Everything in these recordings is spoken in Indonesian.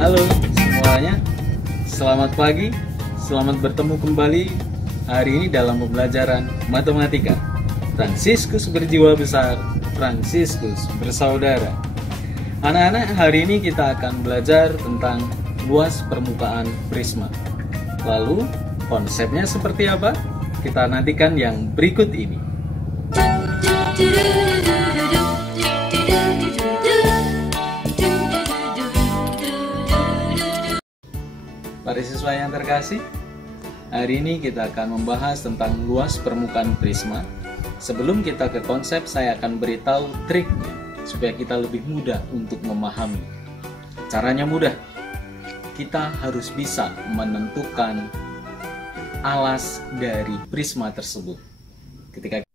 Halo semuanya, selamat pagi, selamat bertemu kembali hari ini dalam pembelajaran matematika. Fransiskus berjiwa besar, Fransiskus bersaudara. Anak-anak, hari ini kita akan belajar tentang luas permukaan prisma. Lalu, konsepnya seperti apa? Kita nantikan yang berikut ini. Para siswa yang terkasih, hari ini kita akan membahas tentang luas permukaan prisma. Sebelum kita ke konsep, saya akan beritahu triknya supaya kita lebih mudah untuk memahami. Caranya mudah. Kita harus bisa menentukan alas dari prisma tersebut. Ketika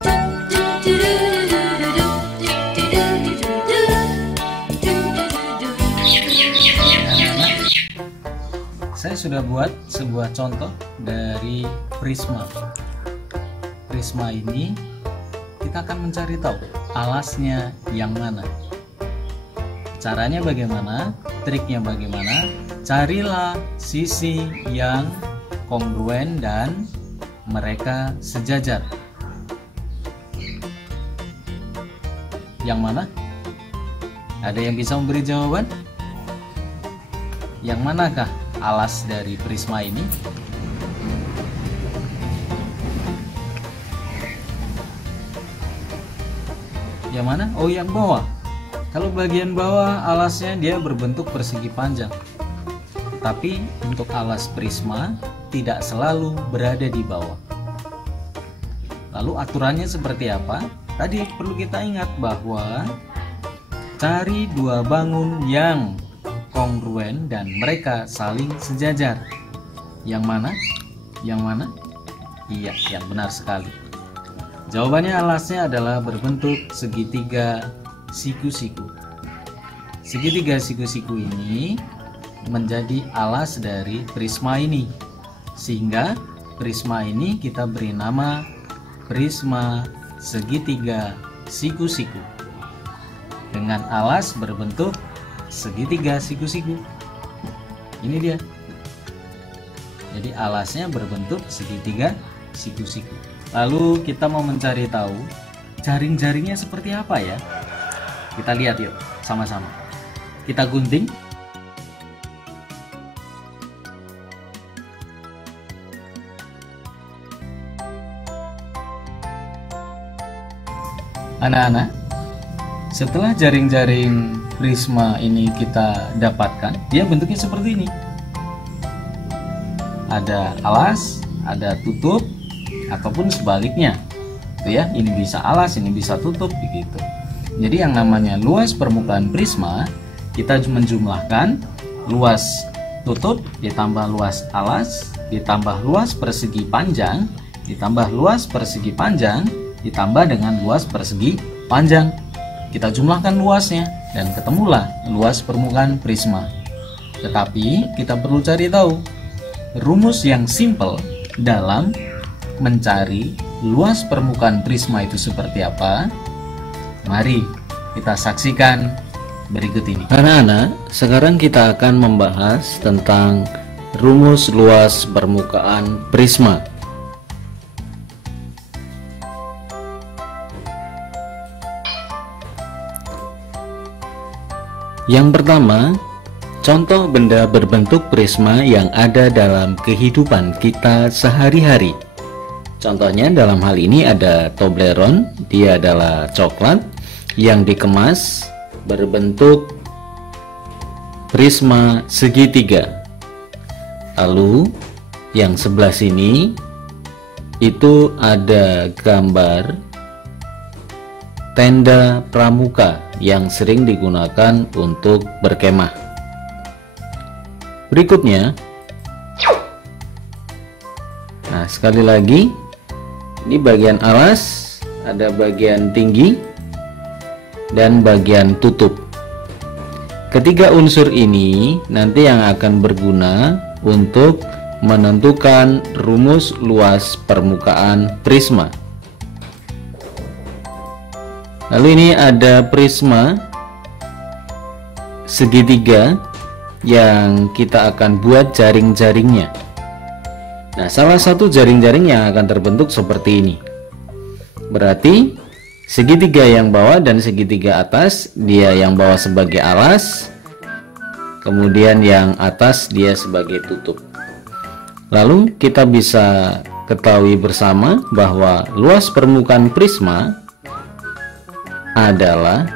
saya sudah buat sebuah contoh dari prisma. Prisma ini kita akan mencari tahu alasnya yang mana. Caranya bagaimana? Triknya bagaimana? Carilah sisi yang kongruen dan mereka sejajar. Yang mana? Ada yang bisa memberi jawaban? Yang manakah alas dari prisma ini? Yang mana? Oh, yang bawah. Kalau bagian bawah alasnya dia berbentuk persegi panjang. Tapi untuk alas prisma tidak selalu berada di bawah. Lalu aturannya seperti apa? Tadi perlu kita ingat bahwa cari dua bangun yang kongruen dan mereka saling sejajar. Yang mana? Yang mana? Iya, yang benar sekali. Jawabannya alasnya adalah berbentuk segitiga siku-siku. Segitiga siku-siku ini menjadi alas dari prisma ini. Sehingga prisma ini kita beri nama prisma segitiga siku-siku. Dengan alas berbentuk segitiga siku-siku. Ini dia. Jadi alasnya berbentuk segitiga siku-siku. Lalu kita mau mencari tahu jaring-jaringnya seperti apa ya? Kita lihat yuk sama-sama. Kita gunting. Anak-anak, setelah jaring-jaring prisma ini kita dapatkan, dia bentuknya seperti ini. Ada alas, ada tutup, ataupun sebaliknya. Itu ya, ini bisa alas, ini bisa tutup begitu. Jadi yang namanya luas permukaan prisma, kita menjumlahkan luas tutup ditambah luas alas, ditambah luas persegi panjang, ditambah luas persegi panjang, ditambah dengan luas persegi panjang. Kita jumlahkan luasnya dan ketemulah luas permukaan prisma. Tetapi kita perlu cari tahu rumus yang simple dalam mencari luas permukaan prisma itu seperti apa. Mari kita saksikan berikut ini. Anak-anak, sekarang kita akan membahas tentang rumus luas permukaan prisma. Yang pertama, contoh benda berbentuk prisma yang ada dalam kehidupan kita sehari-hari. Contohnya dalam hal ini ada Toblerone, dia adalah coklat yang dikemas berbentuk prisma segitiga. Lalu yang sebelah sini itu ada gambar tenda pramuka yang sering digunakan untuk berkemah. Berikutnya, nah sekali lagi, ini bagian alas, ada bagian tinggi dan bagian tutup. Ketiga unsur ini nanti yang akan berguna untuk menentukan rumus luas permukaan prisma. Lalu ini ada prisma segitiga yang kita akan buat jaring-jaringnya. Nah, salah satu jaring-jaring yang akan terbentuk seperti ini. Berarti segitiga yang bawah dan segitiga atas, dia yang bawah sebagai alas, kemudian yang atas dia sebagai tutup. Lalu kita bisa ketahui bersama bahwa luas permukaan prisma adalah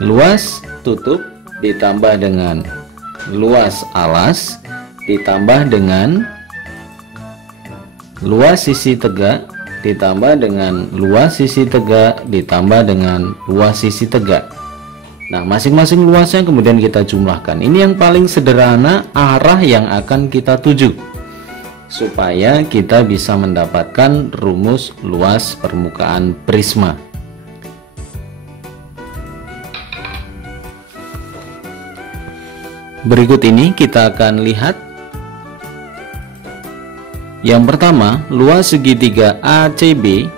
luas tutup ditambah dengan luas alas ditambah dengan luas sisi tegak ditambah dengan luas sisi tegak ditambah dengan luas sisi tegak. Nah, masing-masing luasnya kemudian kita jumlahkan. Ini yang paling sederhana arah yang akan kita tuju supaya kita bisa mendapatkan rumus luas permukaan prisma. Berikut ini kita akan lihat. Yang pertama, luas segitiga ACB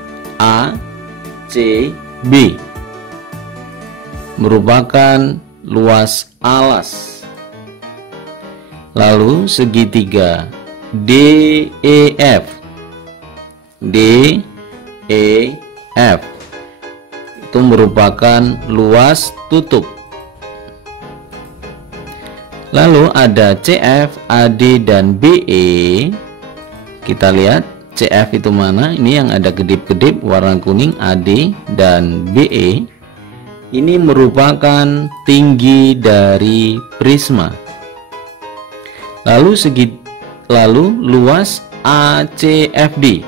merupakan luas alas. Lalu segitiga DEF itu merupakan luas tutup. Lalu ada CF, AD, dan BE. Kita lihat CF itu mana? Ini yang ada kedip-kedip warna kuning, AD dan BE. Ini merupakan tinggi dari prisma. Lalu luas ACFD.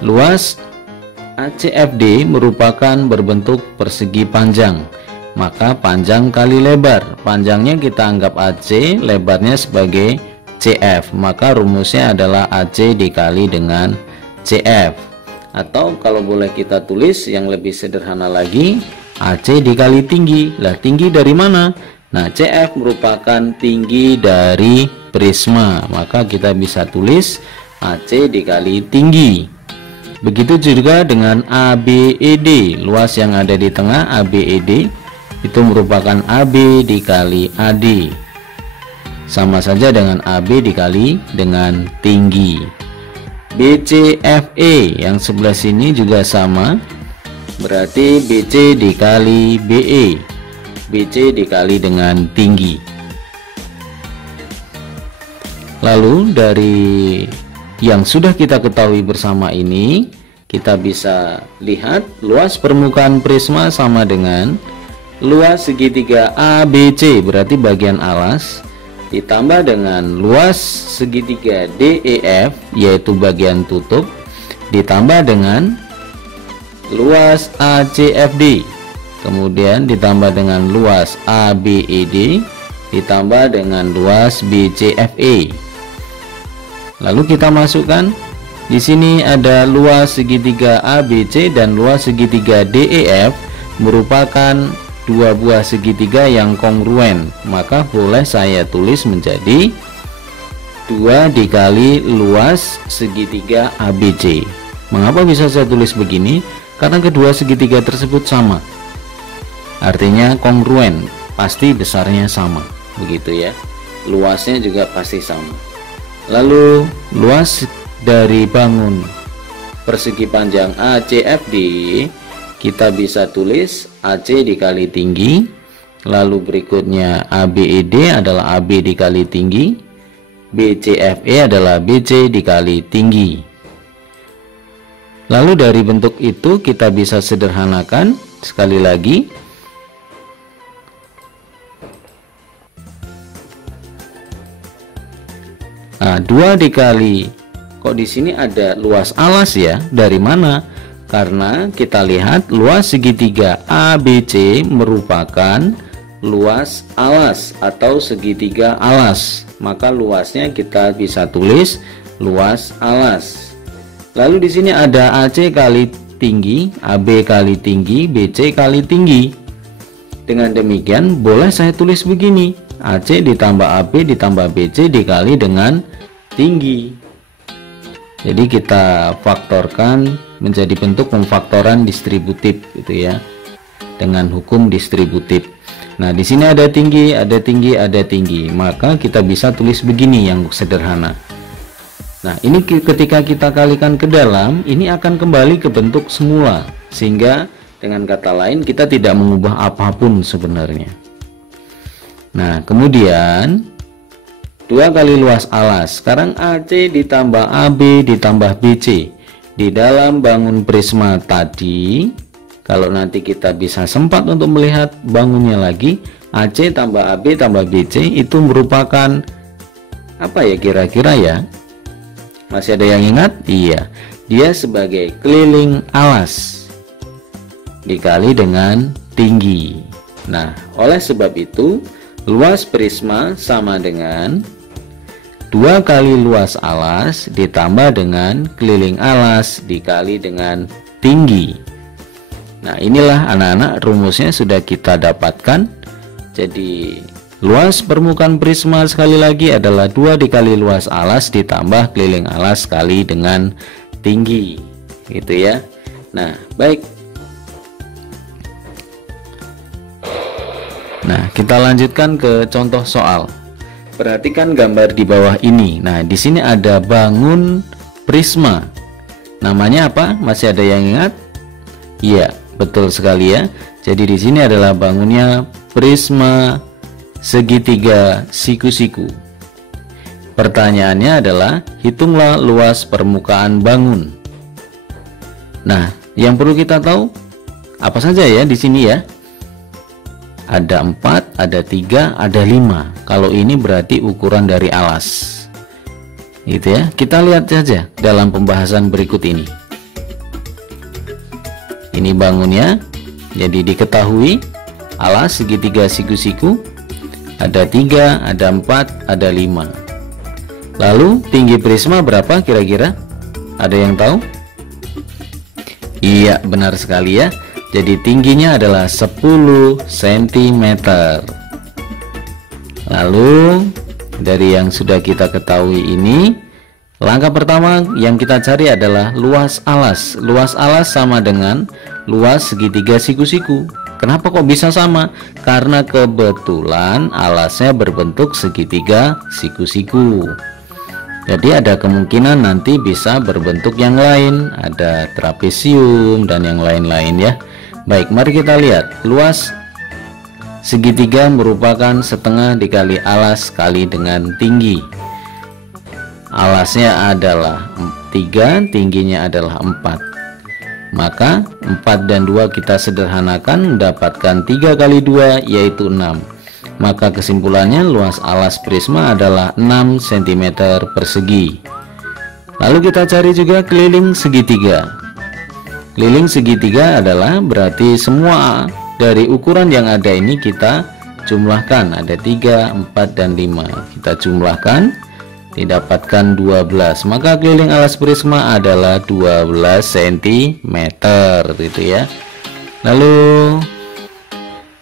Luas ACFD merupakan berbentuk persegi panjang, maka panjang kali lebar. Panjangnya kita anggap AC, lebarnya sebagai CF, maka rumusnya adalah AC dikali dengan CF. Atau kalau boleh kita tulis yang lebih sederhana lagi, AC dikali tinggi. Lah, tinggi dari mana? Nah, CF merupakan tinggi dari prisma, maka kita bisa tulis AC dikali tinggi. Begitu juga dengan ABED, luas yang ada di tengah ABED itu merupakan AB dikali AD, sama saja dengan AB dikali dengan tinggi. BCFE yang sebelah sini juga sama, berarti BC dikali BE, BC dikali dengan tinggi. Lalu dari yang sudah kita ketahui bersama ini, kita bisa lihat luas permukaan prisma sama dengan luas segitiga ABC, berarti bagian alas, ditambah dengan luas segitiga DEF, yaitu bagian tutup, ditambah dengan luas ACFD, kemudian ditambah dengan luas ABED, ditambah dengan luas BCFE. Lalu kita masukkan di sini ada luas segitiga ABC dan luas segitiga DEF merupakan dua buah segitiga yang kongruen, maka boleh saya tulis menjadi 2 dikali luas segitiga ABC. Mengapa bisa saya tulis begini? Karena kedua segitiga tersebut sama, artinya kongruen, pasti besarnya sama, begitu ya, luasnya juga pasti sama. Lalu luas dari bangun persegi panjang ACFD kita bisa tulis AC dikali tinggi, lalu berikutnya ABED adalah AB dikali tinggi, BCFE adalah BC dikali tinggi. Lalu dari bentuk itu kita bisa sederhanakan sekali lagi. Nah, 2 dikali, kok di sini ada luas alas ya? Dari mana? Karena kita lihat luas segitiga ABC merupakan luas alas atau segitiga alas, maka luasnya kita bisa tulis luas alas. Lalu di sini ada AC kali tinggi, AB kali tinggi, BC kali tinggi. Dengan demikian boleh saya tulis begini, AC ditambah AB ditambah BC dikali dengan tinggi. Jadi kita faktorkan menjadi bentuk pemfaktoran distributif gitu ya. dengan hukum distributif. Nah, di sini ada tinggi, ada tinggi, ada tinggi. Maka kita bisa tulis begini yang sederhana. Nah, ini ketika kita kalikan ke dalam, ini akan kembali ke bentuk semula. Sehingga dengan kata lain kita tidak mengubah apapun sebenarnya. Nah, kemudian 2 kali luas alas. Sekarang AC ditambah AB ditambah BC. Di dalam bangun prisma tadi, kalau nanti kita bisa sempat untuk melihat bangunnya lagi, AC tambah AB tambah BC itu merupakan apa ya kira-kira ya? Masih ada yang ingat? Iya, dia sebagai keliling alas dikali dengan tinggi. Nah, oleh sebab itu luas prisma sama dengan 2 kali luas alas ditambah dengan keliling alas dikali dengan tinggi. Nah, inilah anak-anak rumusnya sudah kita dapatkan. Jadi luas permukaan prisma sekali lagi adalah 2 dikali luas alas ditambah keliling alas kali dengan tinggi, gitu ya. Nah, baik. Nah, kita lanjutkan ke contoh soal. Perhatikan gambar di bawah ini. Nah, di sini ada bangun prisma. Namanya apa? Masih ada yang ingat? Iya, betul sekali ya. Jadi di sini adalah bangunnya prisma segitiga siku-siku. Pertanyaannya adalah hitunglah luas permukaan bangun. Nah, yang perlu kita tahu apa saja ya di sini ya? Ada 4, ada 3, ada 5. Kalau ini berarti ukuran dari alas. Gitu ya. Kita lihat saja dalam pembahasan berikut ini. Ini bangunnya. Jadi diketahui alas segitiga siku-siku ada 3, ada 4, ada 5. Lalu tinggi prisma berapa kira-kira? Ada yang tahu? Iya, benar sekali ya. Jadi tingginya adalah 10 cm. Lalu dari yang sudah kita ketahui ini, langkah pertama yang kita cari adalah luas alas. Luas alas sama dengan luas segitiga siku-siku. Kenapa kok bisa sama? Karena kebetulan alasnya berbentuk segitiga siku-siku. Jadi ada kemungkinan nanti bisa berbentuk yang lain, ada trapesium dan yang lain-lain ya. Baik, mari kita lihat. Luas segitiga merupakan setengah dikali alas kali dengan tinggi. Alasnya adalah 3, tingginya adalah 4. Maka 4 dan 2 kita sederhanakan mendapatkan 3 kali 2 yaitu 6. Maka kesimpulannya luas alas prisma adalah 6 cm persegi. Lalu kita cari juga keliling segitiga. Keliling segitiga adalah berarti semua dari ukuran yang ada ini kita jumlahkan. Ada 3, 4, dan 5. Kita jumlahkan, didapatkan 12. Maka keliling alas prisma adalah 12 cm gitu ya. Lalu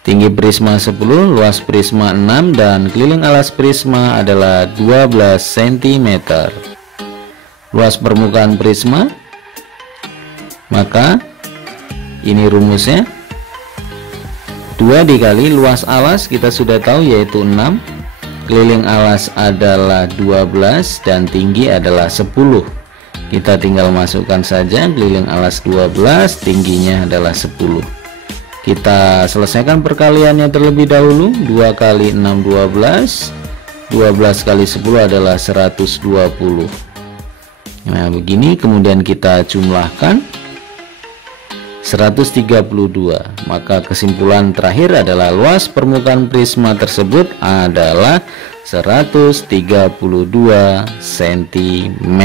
tinggi prisma 10, luas prisma 6, dan keliling alas prisma adalah 12 cm. Luas permukaan prisma, maka ini rumusnya 2 dikali luas alas kita sudah tahu yaitu 6. Keliling alas adalah 12 dan tinggi adalah 10. Kita tinggal masukkan saja keliling alas 12, tingginya adalah 10. Kita selesaikan perkaliannya terlebih dahulu. 2 kali 6 12, 12 kali 10 adalah 120. Nah, begini kemudian kita jumlahkan 132. Maka kesimpulan terakhir adalah luas permukaan prisma tersebut adalah 132 cm.